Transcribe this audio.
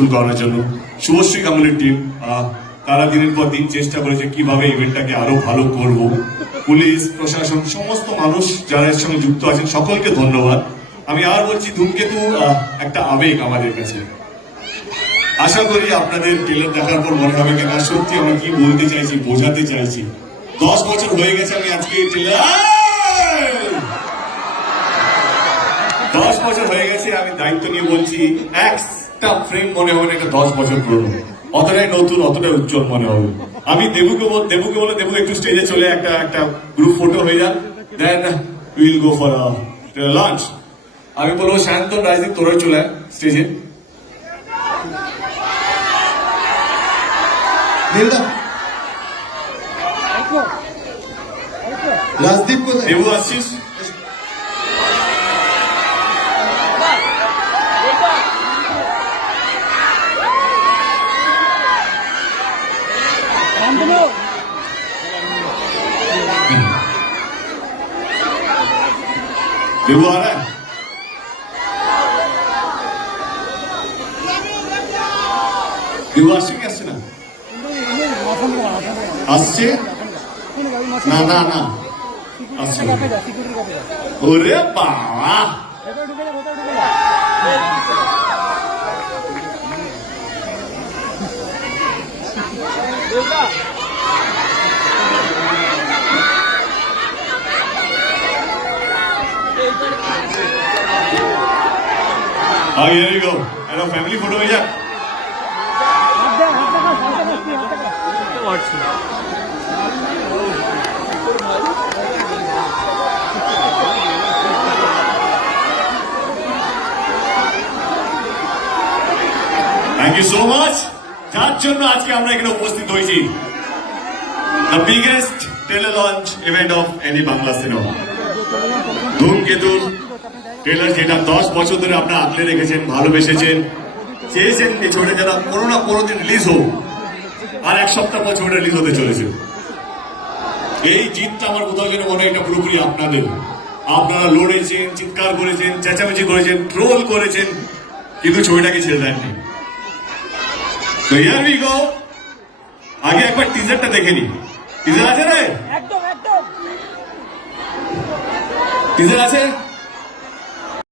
Successful করার জন্য। Subhashree গাঙ্গুলির team তারা দিনের পর দিন চেষ্টা করেছে কিভাবে ইভেন্টটাকে আরো ভালো করব। পুলিশ প্রশাসন সমস্ত মানুষ যারা এর সঙ্গে যুক্ত আছেন সকলকে ধন্যবাদ। আমি আর বলছি ধূমকেতু একটা আবেগ আমাদের কাছে। আশা করি আপনাদের ট্রেলার দেখার পর মনে হবে কিনা সত্যি আমি কি বলতে চাইছি বোঝাতে চাইছি। 10 বছর হয়ে গেছে আমি আজকে ট্রেলার 10 বছর হয়ে গেছে আমি দায়িত্ব নিয়ে বলছি একটা ফ্রেম মনে হবে না এটা 10 বছর পুরনো, অতটাই নতুন অতটাই উজ্জ্বল মনে হবে। আমি দেবুকে বলে দেবু একটু স্টেজে চলে একটা গ্রুপ ফটো হয়ে যাক, then will go for lunch. আমি বলবো শান্তন রাজদীপ তোরা চলে স্টেজে। রাজদীপ কোথায়? দেবু আসছিস? देवू आ रहा है? देवू আসছে কি আসছে না? আসছে না না না আসছে। ওরে বাবা here you go. Hello, family photo में जा। Thank you so much. যার জন্য আজকে আমরা এখানে উপস্থিত হয়েছি, the biggest trailer launch event of any Bangla cinema. ধূমকেতু ট্রেলার যেটা 10 বছর ধরে আপনারা আগলে রেখেছেন, ভালোবেসেছেন, চেয়েছেন এই ছবিটা যেন কোনো না কোনো দিন রিলিজ হোক। আর 1 সপ্তাহ পর ছবিটা রিলিজ হতে চলেছে। এই জিতটা আমার কোথাও যেন মনে হয় এটা পুরোপুরি আপনাদের। আপনারা লড়েছেন, চিৎকার করেছেন, চেঁচামেচি করেছেন, ট্রোল করেছেন, কিন্তু ছবিটাকে ছেড়ে দেননি। তো হিয়ার উই গো। আগে একবার টিজারটা দেখে নি। টিজার আছে রে? একদম টিজার আছে?